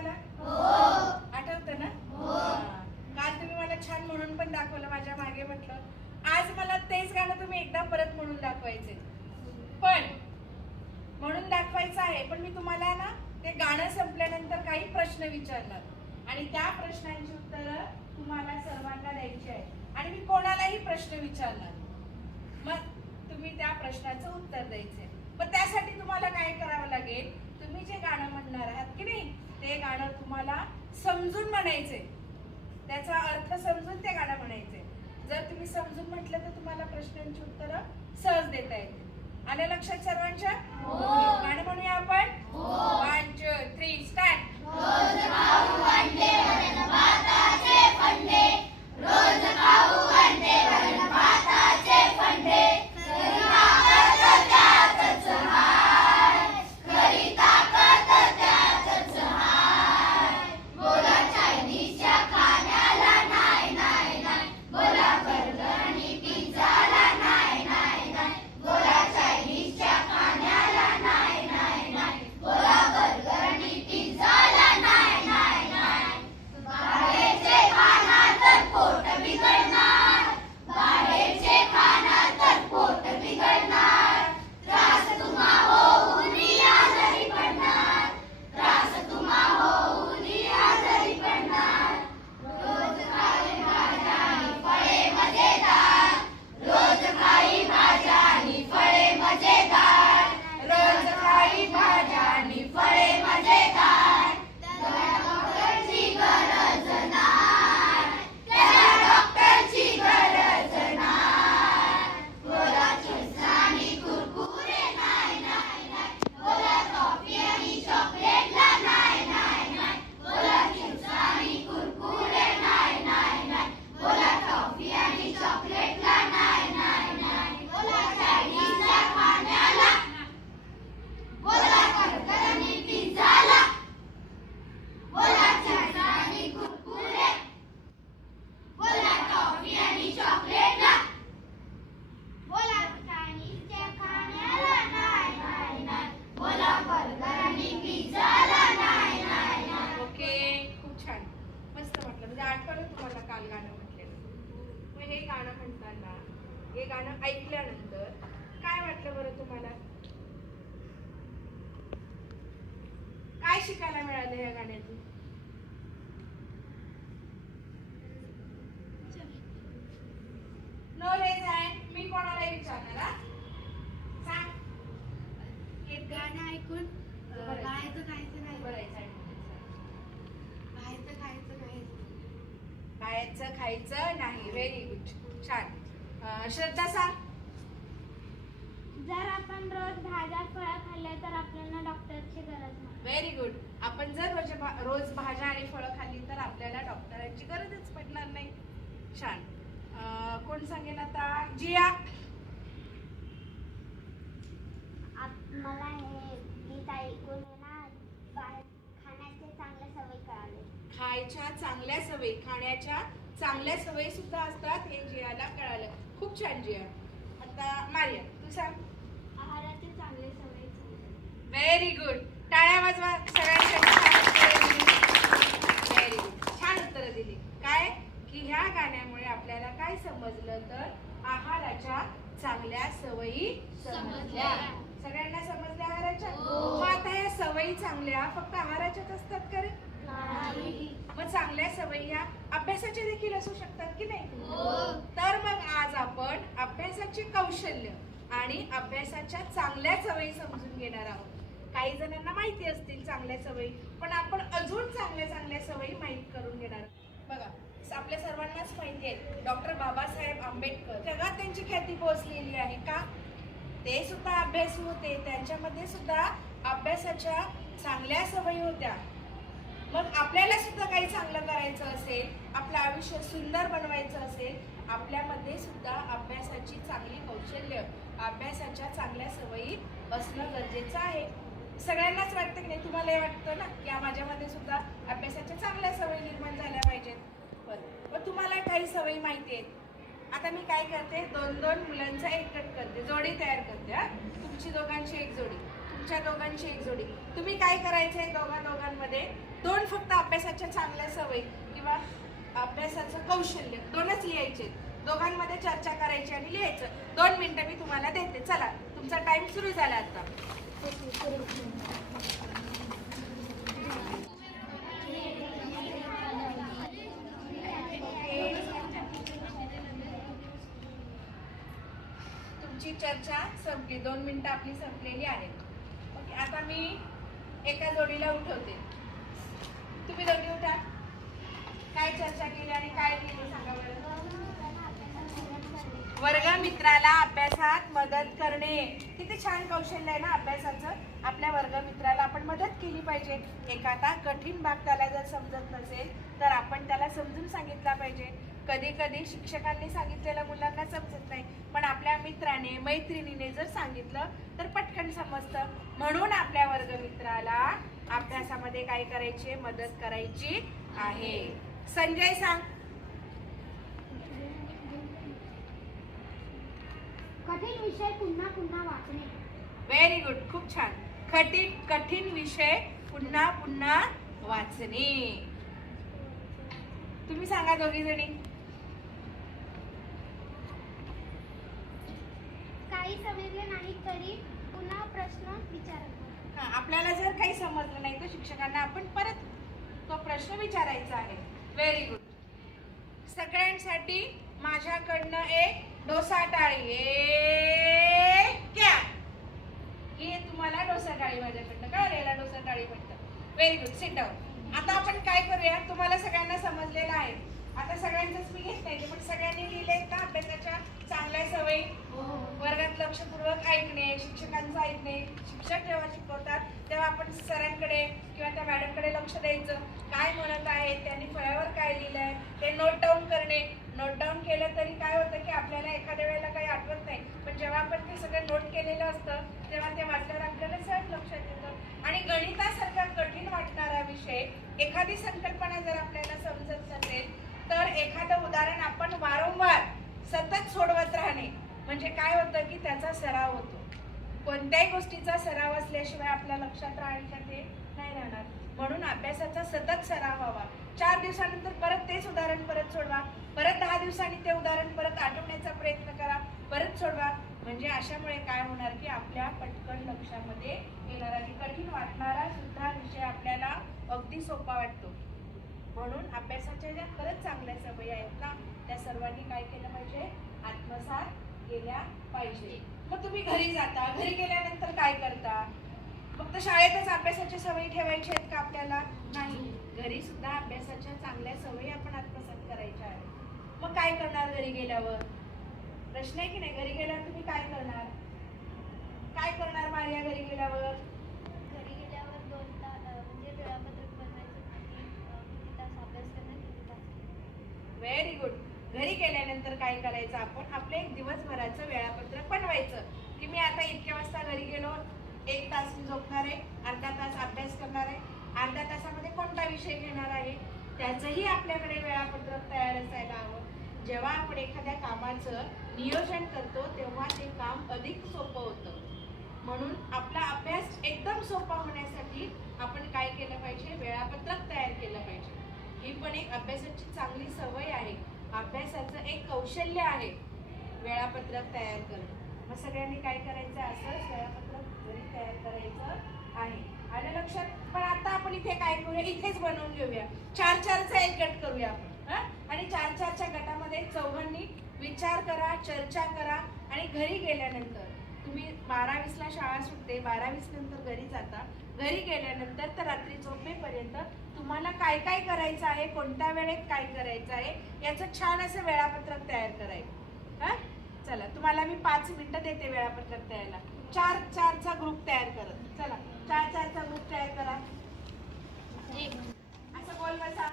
तुम्हाला? आठवतं ना? काल तुम्ही मला छान म्हणून पण दाखवलं, माझ्या मागे म्हटलं आज मला तेच गाणं तुम्ही एकदा परत म्हणून दाखवायचे. पण म्हणून दाखवायचं आहे, पण मी तुम्हाला ना ते गाणं संपल्यानंतर काही प्रश्न विचारणार आणि त्या प्रश्नांची उत्तरं तुम्हाला सर्वांना द्यायची आहे आणि मी कोणालाही प्रश्न विचारणार, मग तुम्ही त्या प्रश्नाचं उत्तर द्यायचंय. पण त्यासाठी तुम्हाला काय करावं लागेल, तुम्ही जे गाणं म्हणणार आहात की नाही ते गाणं तुम्हाला समजून म्हणायचे, त्याचा अर्थ समजून ते गाणं म्हणायचे. जर तुम्ही समजून म्हटलं तर तुम्हाला प्रश्नांची उत्तरं सहज देता येतील. आलं लक्षात सर्वांच्या? गाणं म्हणूया आपण. 1 2 3 स्टार्ट. रोज खाऊ अंडे वरण भाताचे फंडे, रोज खाऊ अंडे वरण भाताचे फंडे, खरी ताकद त्यातच हाय, खरी ताकद त्यातच हाय. बोला चायनीजच्या खाण्याला नाही नाही नाही, बोला बर्गर आणि पिझ्झाला नाही नाही नाही, बोला चायनीजच्या खाण्याला नाही नाही नाही, बोला बर्गर आणि पिझ्झाला नाही नाही नाही. बाहेरचे खाणार तर पोट बिघडणार, बाहेरचे खाणार तर पोट बिघडणार. त्रास तुम्हा होऊन आजारी पडणार, त्रास तुम्हा होऊन आजारी पडणार. रोज खाई भाज्या आणि फळे मजेदार, रोज खाई भाज्या आणि फळे मजेदार, रोज खाई भाज्या आणि फळे मजेदार. त्याला डॉक्टरची गरज नाही, त्याला डॉक्टरची गरज नाही. बोला चिप्स आणि कुरकुरे नाही नाही नाही, बोला कॉफी आणि चॉकलेटला नाही नाही नाही, बोला चिप्स आणि कुरकुरे नाही नाही नाही, बोला कॉफी आणि चॉकलेटला नाही नाही नाही, बोला चायनीजच्या खाण्याला, बोला बर्गर आणि पिझ्झाला, बोला चिप्स आणि कुरकुरे, बोला कॉफी आणि चॉकलेटला, बोला चायनीजच्या खाण्याला नाही नाही नाही, बोला बर्गर आणि पिझ्झाला नाही नाही नाही. ओके, खूप छान, मस्त म्हटलं. म्हणजे आठवलं तुम्हाला काल गाणं म्हटलेलं. मग हे गाणं म्हणताना, हे गाणं ऐकल्यानंतर काय वाटलं बरं तुम्हाला? काय शिकायला मिळालं या गाण्यातून? नो रेज हँड, मी कोणालाही विचारणार हा? सांग. हे गाणं ऐकून बरं. बाहेरचं खायचं नाही, बरं आहे, सांग. बाहेरचं खायचं नाही. बाहेरचं खायचं नाही. व्हेरी गुड, छान. श्रद्धा सांग. जर आपण रोज भाज्या फळं खाल्ले तर आपल्याला डॉक्टरची गरज नाही. Very good. आपण जर रोज भाज्या आणि फळं खाल्ली तर आपल्याला डॉक्टरांची गरजच पडणार नाही. छान. कोण सांगेल आता? जिया. मला हे गीत ऐकून ना बाहेर खाण्याचे चांगले सवय कळाले. खायच्या चांगल्या सवयी, खाण्याच्या चांगल्या सवयी सुद्धा असतात हे जियाला कळालं. खूप छान जिया. आता मारिया, तू सांग. आहाराचे चांगले सवयी व्हेरी गुड. टाळ्या वाजवा सगळ्यांसाठी. व्हेरी गुड, छान उत्तरं दिली. काय की ह्या गाण्यामुळे आपल्याला काय समजलं तर आहाराच्या चांगल्या सवयी समजल्या. सगळ्यांना समजल्या आहाराच्या? मग आता या सवयी चांगल्या फक्त आहाराच्याच असतात का रे? मग चांगल्या सवयी ह्या अभ्यासाचे देखील असू शकतात की नाही? तर मग आज आपण अभ्यासाची कौशल्य आणि अभ्यासाच्या चांगल्या सवयी समजून घेणार आहोत. काही जणांना माहिती असतील चांगल्या सवयी, पण आपण अजून चांगल्या चांगल्या सवयी माहीत करून घेणार. बघा, आपल्या सर्वांनाच माहिती आहे डॉक्टर बाबासाहेब आंबेडकर, जगात त्यांची ख्याती पोहोचलेली आहे का? ते सुद्धा अभ्यासू होते, त्यांच्यामध्ये सुद्धा अभ्यासाच्या चांगल्या सवयी होत्या. मग आपल्याला सुद्धा काही चांगलं करायचं असेल, आपलं आयुष्य सुंदर बनवायचं असेल, आपल्यामध्ये सुद्धा अभ्यासाची चांगली कौशल्य, अभ्यासाच्या चांगल्या सवयी असणं गरजेचं आहे. सगळ्यांनाच वाटतं की नाही? तुम्हालाही वाटतं ना की माझ्यामध्ये सुद्धा अभ्यासाच्या चांगल्या सवयी निर्माण झाल्या पाहिजेत. बरं, मग तुम्हाला काही सवयी माहिती आहेत. आता मी काय करते, 2-2 मुलांचा एक गट करते, जोडी तयार करते. तुमची दोघांची एक जोडी, तुमच्या दोघांची एक जोडी. तुम्ही काय करायचंय दोघांमध्ये दोन फक्त अभ्यासाच्या चांगल्या सवयी किंवा अभ्यासाचं कौशल्य दोनच लिहायचे. दोघांमध्ये चर्चा करायची आणि लिहायचं. 2 मिनिटं मी तुम्हाला देते. चला तुमचा टाइम सुरू झाला आता. तुमची चर्चा संपली. 2 मिनिटं आपली संपलेली आहेत. ओके, आता मी एका जोडीला उठवते. तुम्ही दोघी उठा. काय चर्चा केली आणि काय केली सांगा बरं. वर्गमित्राला अभ्यासात मदत करणे. किती छान कौशल्य आहे ना अभ्यासाचं. आपल्या वर्गमित्राला आपण मदत केली पाहिजे. एखादा कठीण भाग त्याला जर समजत नसेल तर आपण त्याला समजून सांगितला पाहिजे. कधी कधी शिक्षकांनी सांगितलेलं मुलांना समजत नाही, पण आपल्या मित्राने मैत्रिणीने जर सांगितलं तर पटकन समजतं. म्हणून आपल्या वर्गमित्राला अभ्यासामध्ये काय करायची, मदत करायची आहे. संजय सांग. कठीण विषय पुन्हा पुन्हा वाचणे. व्हेरी गुड, खूप छान. कठीण विषय पुन्हा पुन्हा वाचणे. तुम्ही सांगा दोघी जणी. काही समजले नाही तरी पुन्हा प्रश्न विचारावा. आपल्याला जर काही समजलं नाही तर शिक्षकांना आपण परत तो प्रश्न विचारायचा आहे. Very good. सगळ्यांसाठी माझ्याकडनं एक डोसा टाळी. क्या ही तुम्हाला डोसा टाळी माझ्याकडनं कळलेला डोसा टाळी म्हणतात. Very good. Sit down. आता आपण काय करूया, तुम्हाला सगळ्यांना समजलेलं आहे. आता सगळ्यांचंच मी घेत नाही, पण सगळ्यांनी लिहिलंय का अभ्यासाच्या चांगल्या सवयी. वर्गात लक्षपूर्वक ऐकणे, शिक्षकांचं ऐकणे. शिक्षक जेव्हा शिकवतात तेव्हा आपण सरांकडे किंवा त्या मॅडमकडे लक्ष द्यायचं. काय म्हणत आहे, त्यांनी फळ्यावर काय लिहिलंय ते नोट डाऊन करणे. नोट डाऊन केलं तरी काय होतं की आपल्याला एखाद्या वेळेला काही आठवत नाही, पण जेव्हा आपण ते सगळं नोट केलेलं असतं तेव्हा ते वाचल्यावर आपल्याला सहज लक्षात येतं. आणि गणितासारखा कठीण वाटणारा विषय, एखादी संकल्पना जर आपल्याला समजत नसेल तर एखादं उदाहरण आपण वारंवार सतत सोडवत राहणे. म्हणजे काय होतं की त्याचा सराव होतो. कोणत्याही गोष्टीचा सराव असल्याशिवाय आपल्या लक्षात राहायचं ते नाही राहणार. म्हणून अभ्यासाचा सतत सराव व्हावा. 4 दिवसानंतर परत तेच उदाहरण परत सोडवा. परत 10 दिवसांनी ते उदाहरण परत आठवण्याचा प्रयत्न करा. परत सोडवा. म्हणजे अशामुळे काय होणार की आपल्या पटकन लक्षामध्ये येणार आणि कठीण वाटणारा सुद्धा विषय आपल्याला अगदी सोपा वाटतो. म्हणून अभ्यासाच्या ज्या खरंच चांगल्या सवयी आहेत ना त्या सर्वांनी काय केलं पाहिजे, आत्मसात केल्या पाहिजे. मग तुम्ही घरी जाता, घरी गेल्यानंतर काय करता? फक्त शाळेतच अभ्यासाच्या सवयी ठेवायच्या आहेत का आपल्याला? नाही, घरी सुद्धा अभ्यासाच्या चांगल्या सवयी आपण आत्मसात करायच्या आहेत. मग काय करणार घरी गेल्यावर? प्रश्न आहे की नाही. घरी गेल्यावर तुम्ही काय करणार? काय करणार मारिया घरी गेल्यावर? घरी गेल्यावर 2 तास म्हणजे वेळापत्रक बनवायचं, किती तास अभ्यास करणार, किती तास. Very good. घरी गेल्यानंतर काय करायचं, आपण आपलं एक दिवसभराचं वेळापत्रक बनवायचं की मी आता इतक्या वाजता घरी गेलो, 1 तास मी झोपणार आहे, अर्धा तास अभ्यास करणार आहे, अर्ध्या तासामध्ये कोणता विषय घेणार आहे त्याचंही आपल्याकडे वेळापत्रक तयार असायला हवं. जेव्हा आपण एखाद्या कामाचं नियोजन करतो तेव्हा ते काम अधिक सोपं होतं. म्हणून आपला अभ्यास एकदम सोपा होण्यासाठी आपण काय केलं पाहिजे, वेळापत्रक तयार केलं पाहिजे. ही पण एक अभ्यासाची चांगली सवय आहे. अभ्यासाचं एक कौशल्य आहे वेळापत्रक तयार करणं. मग सगळ्यांनी काय करायचं, असंच वेळापत्रक घरी तयार करायचं आहे. आलं लक्षात? पण आता आपण इथे काय करूया, इथेच बनवून घेऊया. 4-4चा एक गट करूया आपण. आणि 4-4च्या गटामध्ये चौघांनी विचार करा, चर्चा करा. आणि घरी गेल्यानंतर तुम्ही 12:20ला शाळा सुटते, 12:20 नंतर घरी जाता. घरी गेल्यानंतर तर रात्री झोपेपर्यंत तुम्हाला काय काय करायचं आहे, कोणत्या वेळेत काय करायचं आहे याचं छान असं वेळापत्रक तयार करायचं. चला तुम्हाला मी 5 मिनिटं देते वेळापत्रक तयारला. 4-4चा ग्रुप तयार करत. चला 4-4चा ग्रुप तयार करा. असं बोल बसा,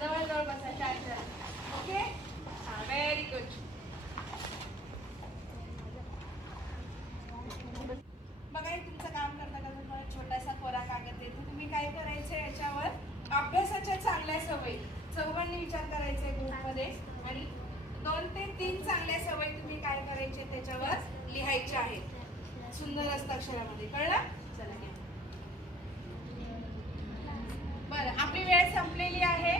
जवळ जवळ बसा. 4-4. Okay, very good. बघा हे तुमचं काम करता का तुम्हाला छोटासा कोरा कागद देतो. तुम्ही काय करायचं याच्यावर अभ्यासाच्या चांगल्या सवयी चौघांनी विचार करायचे ग्रुपमध्ये आणि 2 ते 3 चांगल्या सवयी तुम्ही काय करायचे त्याच्यावर लिहायच्या आहेत. सुंदर हस्ताक्षरामध्ये. कळलं? चला घ्या. बरं, आपली वेळ संपलेली आहे.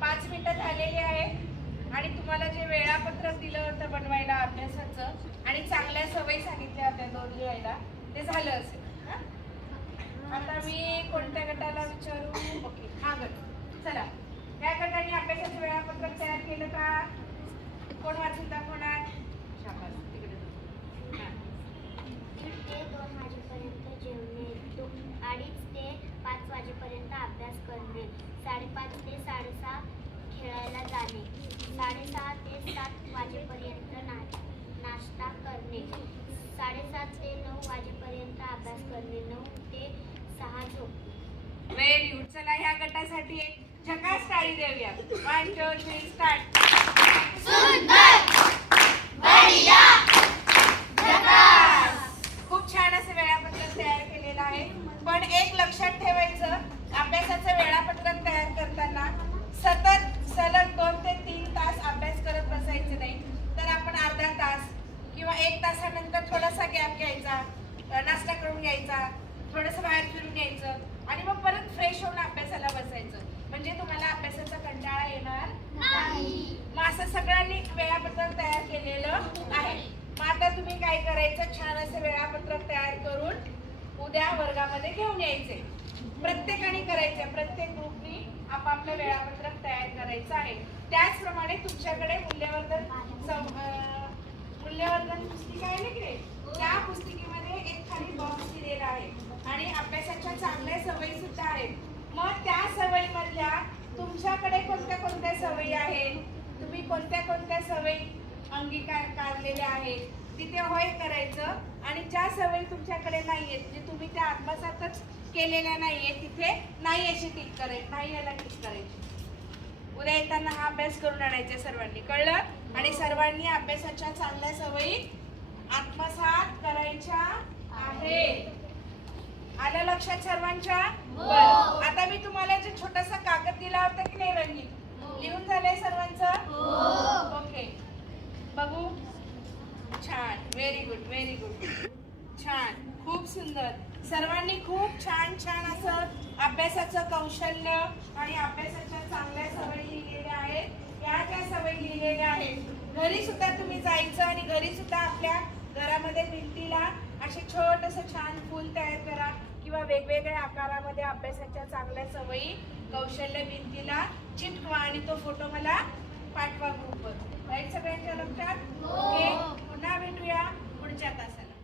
5 मिनिटं झालेली आहे आणि तुम्हाला जे वेळापत्रक दिलं होतं बनवायला अभ्यासाचं आणि चांगल्या सवयी सांगितल्या होत्या 2 लिहायला, ते झालं असेल. हं? आता मी कोणत्या गटाला विचारू? ओके, हा गट. चला, या गटाने अभ्यासाचं वेळापत्रक तयार केलं का? कोण वाचून दाखवणार? शाबास, तिकडे. हां. 1 ते 2 वाजेपर्यंत जेवणे, 2:30 ते 5 वाजेपर्यंत अभ्यास करणे, 5:30 ते 6:30 खेळायला जाणे, 6:30 ते 7 वाजेपर्यंत नाश्ता करणे, 7:30 ते 9 वाजेपर्यंत अभ्यास करणे, 9 ते 6 झोप. Very good. चला, ह्या गटासाठी एक झकास टाळी देऊया. 1 2 3 स्टार्ट. खूप छान असं वेळापत्रक तयार केलेलं आहे. पण एक लक्षात ठेवायचं, अभ्यासाचं वेळापत्रक तयार करताना सतत सलग 2 ते 3 तास अभ्यास करत बसायचे नाही. तर आपण अर्धा तास किंवा 1 तासानंतर थोडासा गॅप घ्यायचा, नाश्ता करून घ्यायचा, थोडंसं बाहेर फिरून यायचं आणि मग परत फ्रेश होऊन अभ्यासाला बसायचं. म्हणजे तुम्हाला अभ्यासाचा कंटाळा येणार नाही. मग असं सगळ्यांनी वेळापत्रक तयार केलेलं आहे. मग आता तुम्ही काय करायचं, छान असं वेळापत्रक तयार करून उद्या वर्गामध्ये घेऊन यायचे. प्रत्येकाने करायचं, प्रत्येक ग्रुपनी आपापलं वेळापत्रक तयार करायचं आहे. त्याचप्रमाणे तुमच्याकडे मूल्यवर्धन पुस्तिका आहे ना की त्या पुस्तिकेमध्ये एक खाली बॉक्स दिलेला आहे आणि अभ्यासाच्या चांगल्या सवयी सुद्धा आहेत. मग त्या सवयीमधल्या तुमच्याकडे कोणत्या कोणत्या सवयी आहेत, तुम्ही कोणत्या कोणत्या सवयी अंगीकारलेल्या आहेत, तिथे होय करायचं आणि ज्या सवयी तुमच्याकडे नाहीयेत, म्हणजे तुम्ही त्या आत्मसातच केलेल्या नाहीये, तिथे नाही अशी टिक करायची, नाही याला टिक करायची. उद्या येताना हा अभ्यास करून आणायचा सर्वांनी. कळलं? आणि सर्वांनी अभ्यासाच्या चांगल्या सवयी आत्मसात करायच्या आहेत. आलं लक्षात सर्वांच्या? बरं. आता मी तुम्हाला जे छोटासा कागद दिला होता की नाही रंगीत, लिहून झालंय सर्वांचं? ओके, बघू. छान, व्हेरी गुड, व्हेरी गुड. छान, खूप सुंदर. सर्वांनी खूप छान छान असं अभ्यासाचं कौशल्य आणि अभ्यासाच्या चांगल्या सवयी लिहिलेल्या आहेत. या ज्या सवयी लिहिलेल्या आहेत, घरी सुद्धा तुम्ही जायचं आणि घरी सुद्धा आपल्या घरामध्ये भिंतीला असे छोटंसं छान फूल तयार करा किंवा वेगवेगळ्या आकारामध्ये अभ्यासाच्या चांगल्या सवयी कौशल्य भिंतीला चिटकवा आणि तो फोटो मला पाठवा ग्रुपवर. राईट सगळ्यांच्या लक्षात? ओके, पुन्हा भेटूया पुढच्या तासाला.